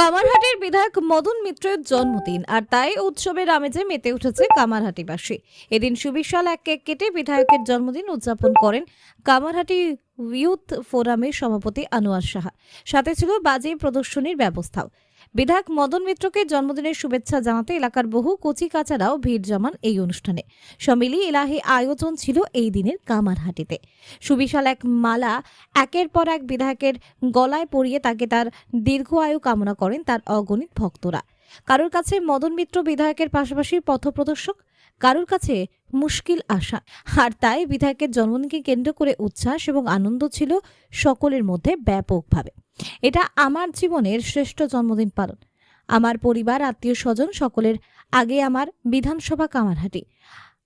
কামারহাটির বিধায়ক মদন মিত্রের জন্মদিন আর তাই উৎসবের আমেজে মেতে উঠেছে কামারহাটিবাসী। এদিন সুবিশাল এক কেক কেটে বিধায়কের জন্মদিন উদযাপন করেন কামারহাটি ইউথ ফোরামের সভাপতি আনোয়ার সাহা। সাথে ছিল বাজে প্রদর্শনীর ব্যবস্থাও। বিধায়ক মদন মিত্রকে জন্মদিনের শুভেচ্ছা জানাতে এলাকার বহু কচি কাচারাও ভিড় জমান এই অনুষ্ঠানে। সমিলি এলাহি আয়োজন ছিল এই দিনের কামারহাটিতে। সুবিশাল এক মালা একের পর এক বিধায়কের গলায় পরিয়ে তাকে তার দীর্ঘ আয়ু কামনা করেন তার অগণিত ভক্তরা। কারোর কাছে মদন মিত্র বিধায়কের পাশাপাশি পথপ্রদর্শক? কারোর কাছে মুশকিল আশা। আর তাই বিধায়কের জন্মদিনকে কেন্দ্র করে উচ্ছ্বাস এবং আনন্দ ছিল সকলের মধ্যে ব্যাপকভাবে। এটা আমার জীবনের শ্রেষ্ঠ জন্মদিন পালন। আমার পরিবার, আত্মীয় স্বজন সকলের আগে আমার বিধানসভা কামারহাটি।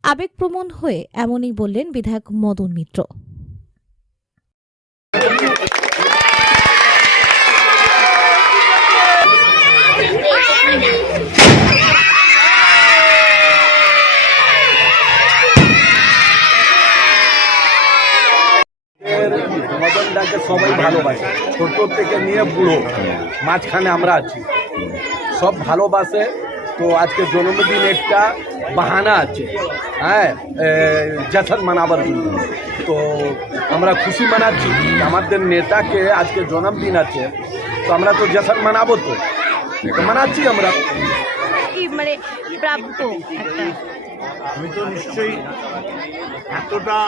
আবেগপ্রবণ হয়ে এমনই বললেন বিধায়ক মদন মিত্র। ডাকে সবাই ভালোবাসে। ছোট থেকে নিয়ে বুড়ো মাঝখানে আমরা আছি। সব ভালোবাসে। তো আজকে জন্মদিন একটা বাহানা আছে। হ্যাঁ জশন মানাবার জন্য। তো আমরা খুশি মানাচ্ছি। আমাদের নেতাকে আজকে জন্মদিন আছে। তো আমরা তো জশন মানাবো তো? মানাচ্ছি আমরা। আমি তো নিশ্চয়ই এতটা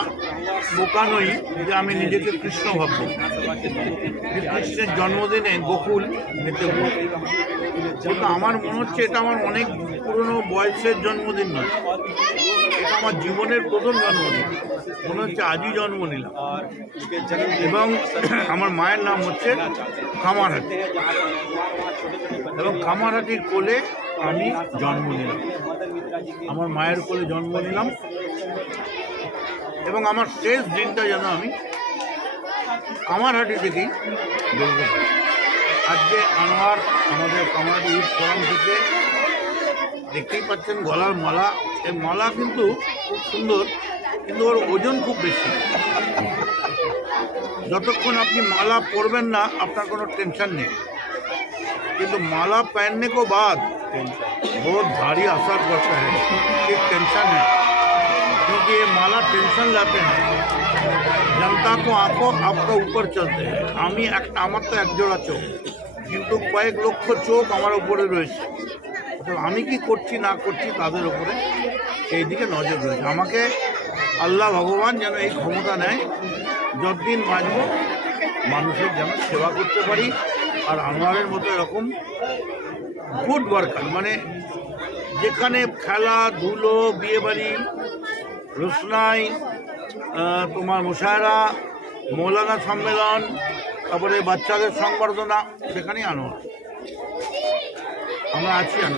বোকা নই যে আমি নিজেকে কৃষ্ণ ভাববো। কৃষ্ণের জন্মদিনে গোকুল মেতে কিন্তু আমার মনে হচ্ছে এটা আমার অনেক পুরনো বয়সের জন্মদিন নয়। আমার জীবনের প্রথম জন্মদিন। মনে হচ্ছে আজই জন্ম নিলাম। এবং আমার মায়ের নাম হচ্ছে খামারহাটি। এবং খামারহাটির কোলে আমি জন্ম নিলাম। আমার মায়ের মায়ের কোলে জন্ম নিলাম। এবং আমার শেষ দিনটা যেন আমি কামারহাটি থেকেই আজকে আনোয়ার আমাদের কামারহাটি ইউথ ফোরাম থেকে দেখতেই পাচ্ছেন গলার মালা। এই মালা কিন্তু খুব সুন্দর, কিন্তু ওর ওজন খুব বেশি। যতক্ষণ আপনি মালা পরবেন না, আপনার কোনো টেনশন নেই। কিন্তু মালা প্যান্ডেকও বাদ। बहुत भारी असर पड़ता है एक टेंशन है क्योंकि ये माला टेंशन लाते हैं जनता को आंखों आपका ऊपर चलते हैं আমি একটা আমার তো এক জোড়া চোখ কিন্তু কয়েক লক্ষ চোখ আমার উপরে রয়েছে তো আমি কি করছি না করছি তাদের উপরে সেই দিকে নজর রয়েছে আমাকে আল্লাহ ভগবান যেন এই ক্ষমতা নেয় যতদিন বাঁচব মানুষের যেন সেবা করতে পারি আর আনোয়ারের মতো এরকম গুড ওয়ার্কার মানে যেখানে খেলাধুলো বিয়েবাড়ি রোশনাই আহ, তোমার মুশায়রা মৌলানা সম্মেলন তারপরে বাচ্চাদের সংবর্ধনা সেখানেই আনোয়ার। আমরা আছি আনোয়ার।